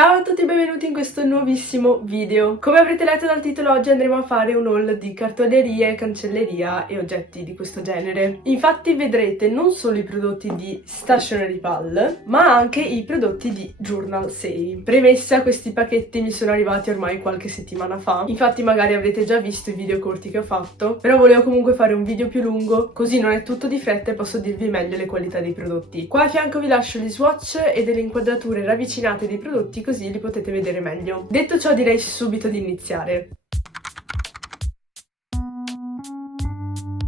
Ciao a tutti e benvenuti in questo nuovissimo video. Come avrete letto dal titolo, oggi andremo a fare un haul di cartolerie, cancelleria e oggetti di questo genere. Infatti vedrete non solo i prodotti di Stationery Pal, ma anche i prodotti di Journal Say. Premessa, questi pacchetti mi sono arrivati ormai qualche settimana fa, infatti magari avrete già visto i video corti che ho fatto, però volevo comunque fare un video più lungo, così non è tutto di fretta e posso dirvi meglio le qualità dei prodotti. Qua a fianco vi lascio gli swatch e delle inquadrature ravvicinate dei prodotti, così li potete vedere meglio. Detto ciò, direi subito di iniziare.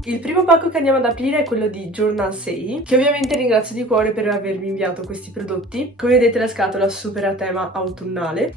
Il primo pacco che andiamo ad aprire è quello di Journal Say, che ovviamente ringrazio di cuore per avermi inviato questi prodotti. Come vedete la scatola super a tema autunnale.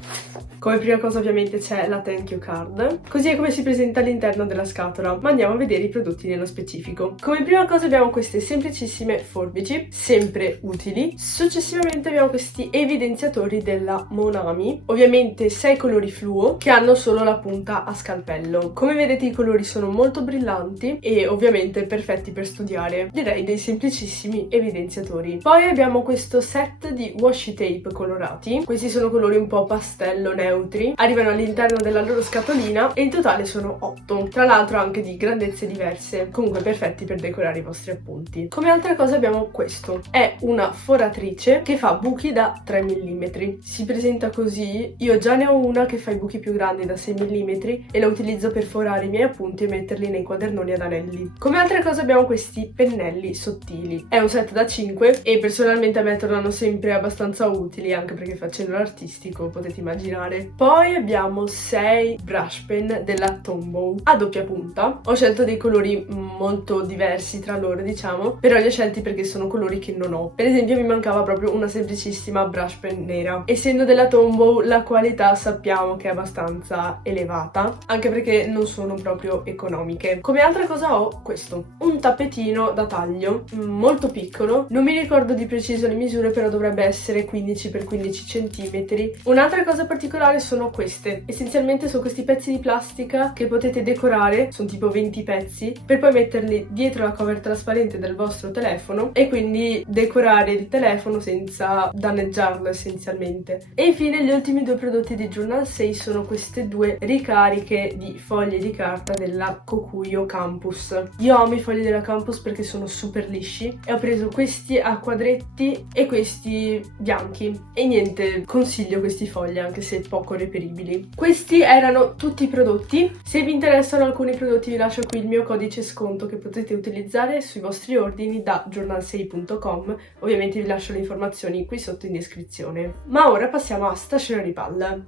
Come prima cosa ovviamente c'è la thank you card, così è come si presenta all'interno della scatola, ma andiamo a vedere i prodotti nello specifico. Come prima cosa abbiamo queste semplicissime forbici, sempre utili. Successivamente abbiamo questi evidenziatori della Monami, ovviamente 6 colori fluo che hanno solo la punta a scalpello. Come vedete i colori sono molto brillanti e ovviamente perfetti per studiare, direi dei semplicissimi evidenziatori. Poi abbiamo questo set di washi tape colorati, questi sono colori un po' pastello neutri, arrivano all'interno della loro scatolina e in totale sono 8, tra l'altro anche di grandezze diverse, comunque perfetti per decorare i vostri appunti. Come altra cosa abbiamo questo, è una foratrice che fa buchi da 3 mm, si presenta così, io già ne ho una che fa i buchi più grandi da 6 mm e la utilizzo per forare i miei appunti e metterli nei quadernoni ad anelli. Come altra cosa abbiamo questi pennelli sottili, è un set da 5 e personalmente a me tornano sempre abbastanza utili, anche perché facendo l'artistico potete immaginare. Poi abbiamo 6 brush pen della Tombow a doppia punta, ho scelto dei colori molto diversi tra loro diciamo, però li ho scelti perché sono colori che non ho. Per esempio mi mancava proprio una semplicissima brush pen nera, essendo della Tombow la qualità sappiamo che è abbastanza elevata, anche perché non sono proprio economiche. Come altra cosa ho questo, un tappetino da taglio molto piccolo, non mi ricordo di preciso le misure, però dovrebbe essere 15 x 15 cm. Un'altra cosa particolare sono queste, essenzialmente sono questi pezzi di plastica che potete decorare, sono tipo 20 pezzi, per poi metterli dietro la cover trasparente del vostro telefono e quindi decorare il telefono senza danneggiarlo essenzialmente. E infine gli ultimi due prodotti di Journal Say sono queste due ricariche di foglie di carta della Kokuyo Campus. Io amo i fogli della Campus perché sono super lisci e ho preso questi a quadretti e questi bianchi e niente, consiglio questi fogli anche se poco reperibili. Questi erano tutti i prodotti. Se vi interessano alcuni prodotti vi lascio qui il mio codice sconto che potete utilizzare sui vostri ordini da journalsay.com, ovviamente vi lascio le informazioni qui sotto in descrizione. Ma ora passiamo a Stationery Pal.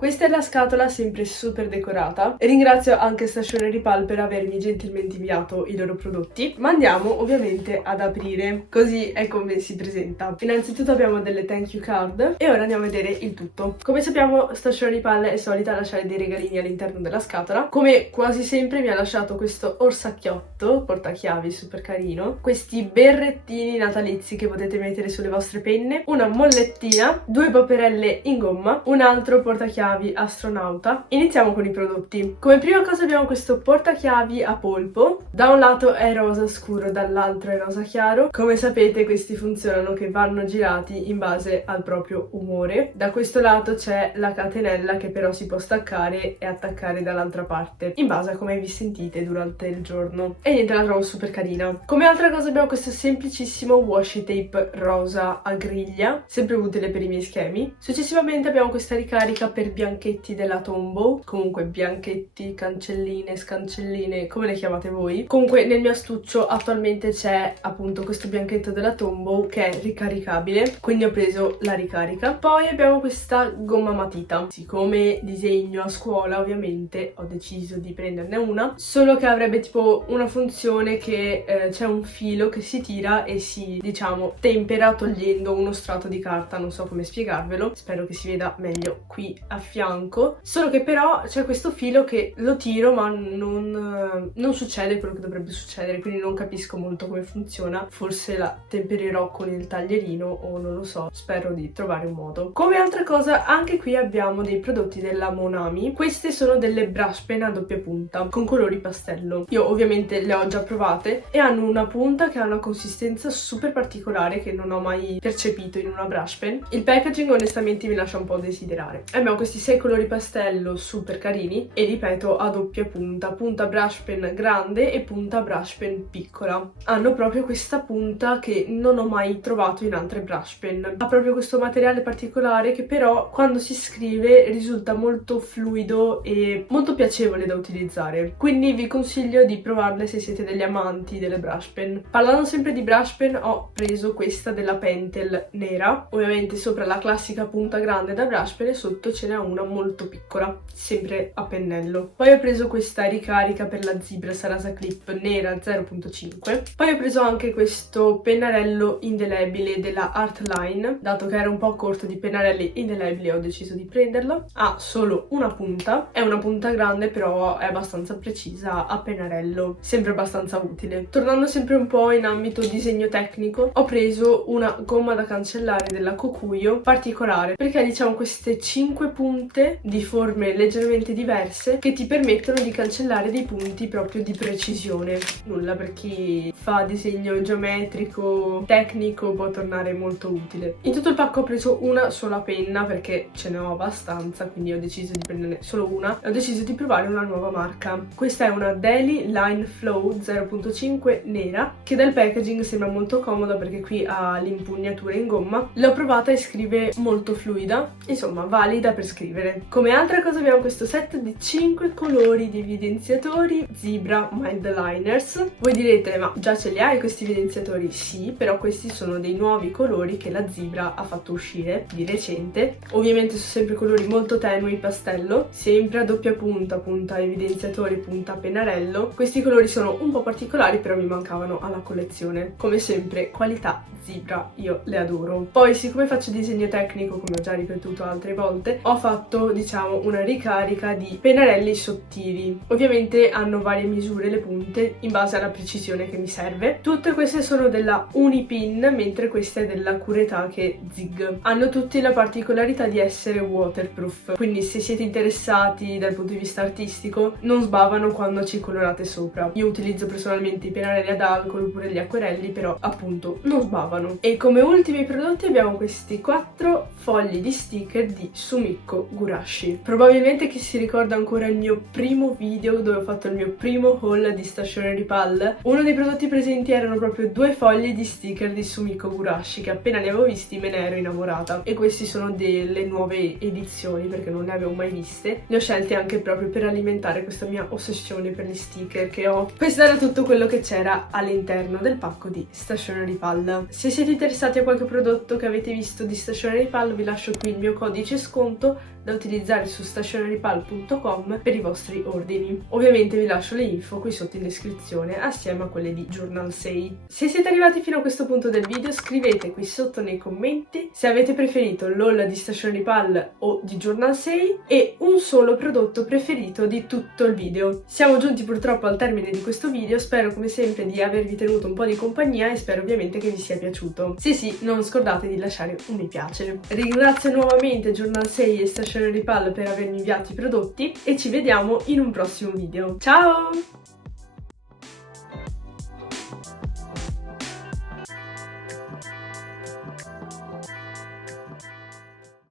Questa è la scatola sempre super decorata e ringrazio anche Stationery Pal per avermi gentilmente inviato i loro prodotti, ma andiamo ovviamente ad aprire, così è come si presenta. Innanzitutto abbiamo delle thank you card e ora andiamo a vedere il tutto. Come sappiamo Stationery Pal è solita lasciare dei regalini all'interno della scatola, come quasi sempre mi ha lasciato questo orsacchiotto portachiavi super carino, questi berrettini natalizi che potete mettere sulle vostre penne, una mollettina, due paperelle in gomma, un altro portachiavi astronauta. Iniziamo con i prodotti. Come prima cosa abbiamo questo portachiavi a polpo, da un lato è rosa scuro, dall'altro è rosa chiaro. Come sapete questi funzionano che vanno girati in base al proprio umore. Da questo lato c'è la catenella che però si può staccare e attaccare dall'altra parte in base a come vi sentite durante il giorno e niente, la trovo super carina. Come altra cosa abbiamo questo semplicissimo washi tape rosa a griglia, sempre utile per i miei schemi. Successivamente abbiamo questa ricarica per bianchetti della Tombow, comunque bianchetti, cancelline, scancelline, come le chiamate voi. Comunque nel mio astuccio attualmente c'è appunto questo bianchetto della Tombow che è ricaricabile, quindi ho preso la ricarica. Poi abbiamo questa gomma matita, siccome disegno a scuola ovviamente ho deciso di prenderne una, solo che avrebbe tipo una funzione che c'è un filo che si tira e si diciamo tempera togliendo uno strato di carta, non so come spiegarvelo, spero che si veda meglio qui a fianco, solo che però c'è questo filo che lo tiro ma non succede quello che dovrebbe succedere, quindi non capisco molto come funziona. Forse la tempererò con il taglierino o non lo so, spero di trovare un modo. Come altra cosa, anche qui abbiamo dei prodotti della Monami. Queste sono delle brush pen a doppia punta con colori pastello. Io ovviamente le ho già provate e hanno una punta che ha una consistenza super particolare che non ho mai percepito in una brush pen. Il packaging onestamente mi lascia un po' desiderare. Abbiamo questi 6 colori pastello super carini e ripeto a doppia punta, punta brush pen grande e punta brush pen piccola. Hanno proprio questa punta che non ho mai trovato in altre brush pen. Ha proprio questo materiale particolare che però quando si scrive risulta molto fluido e molto piacevole da utilizzare. Quindi vi consiglio di provarle se siete degli amanti delle brush pen. Parlando sempre di brush pen, ho preso questa della Pentel nera. Ovviamente sopra la classica punta grande da brush pen e sotto ce n'è una molto piccola, sempre a pennello. Poi ho preso questa ricarica per la Zebra Sarasa Clip nera 0.5. Poi ho preso anche questo pennarello indelebile della Artline. Dato che era un po' corto di pennarelli indelebili ho deciso di prenderlo. Ha solo una punta, è una punta grande però è abbastanza precisa a pennarello, sempre abbastanza utile. Tornando sempre un po' in ambito disegno tecnico, ho preso una gomma da cancellare della Kokuyo particolare perché diciamo queste 5 punte di forme leggermente diverse che ti permettono di cancellare dei punti proprio di precisione. Nulla, per chi fa disegno geometrico tecnico può tornare molto utile. In tutto il pacco ho preso una sola penna perché ce ne ho abbastanza, quindi ho deciso di prenderne solo una e ho deciso di provare una nuova marca. Questa è una Daily Line Flow 0.5 nera che dal packaging sembra molto comoda perché qui ha l'impugnatura in gomma. L'ho provata e scrive molto fluida, insomma valida per scrivere. Come altra cosa abbiamo questo set di 5 colori di evidenziatori Zebra Mild Liners. Voi direte, ma già ce li hai questi evidenziatori? Sì, però questi sono dei nuovi colori che la Zebra ha fatto uscire di recente. Ovviamente sono sempre colori molto tenui pastello, sempre a doppia punta, punta evidenziatori, punta pennarello. Questi colori sono un po' particolari però mi mancavano alla collezione. Come sempre qualità Zebra, io le adoro. Poi siccome faccio disegno tecnico, come ho già ripetuto altre volte, ho fatto diciamo una ricarica di pennarelli sottili. Ovviamente hanno varie misure le punte in base alla precisione che mi serve. Tutte queste sono della Unipin, mentre questa è della Kuretake Zig. Hanno tutti la particolarità di essere waterproof, quindi se siete interessati dal punto di vista artistico non sbavano quando ci colorate sopra. Io utilizzo personalmente i pennarelli ad alcol oppure gli acquerelli, però appunto non sbavano. E come ultimi prodotti abbiamo questi 4 fogli di sticker di Sumikko Gurashi. Probabilmente chi si ricorda ancora il mio primo video dove ho fatto il mio primo haul di Stationery Pal, uno dei prodotti presenti erano proprio 2 fogli di sticker di Sumikko Gurashi che appena li avevo visti me ne ero innamorata, e questi sono delle nuove edizioni perché non ne avevo mai viste. Le ho scelte anche proprio per alimentare questa mia ossessione per gli sticker che ho. Questo era tutto quello che c'era all'interno del pacco di Stationery Pal. Se siete interessati a qualche prodotto che avete visto di Stationery Pal vi lascio qui il mio codice sconto da utilizzare su stationerypal.com per i vostri ordini. Ovviamente vi lascio le info qui sotto in descrizione assieme a quelle di Journal 6. Se siete arrivati fino a questo punto del video scrivete qui sotto nei commenti se avete preferito l'haul di Stationery Pal o di Journal 6 e un solo prodotto preferito di tutto il video. Siamo giunti purtroppo al termine di questo video, spero come sempre di avervi tenuto un po' di compagnia e spero ovviamente che vi sia piaciuto. Se sì, non scordate di lasciare un mi piace. Ringrazio nuovamente Journal 6 e Stationery Pal per avermi inviato i prodotti e ci vediamo in un prossimo video. Ciao!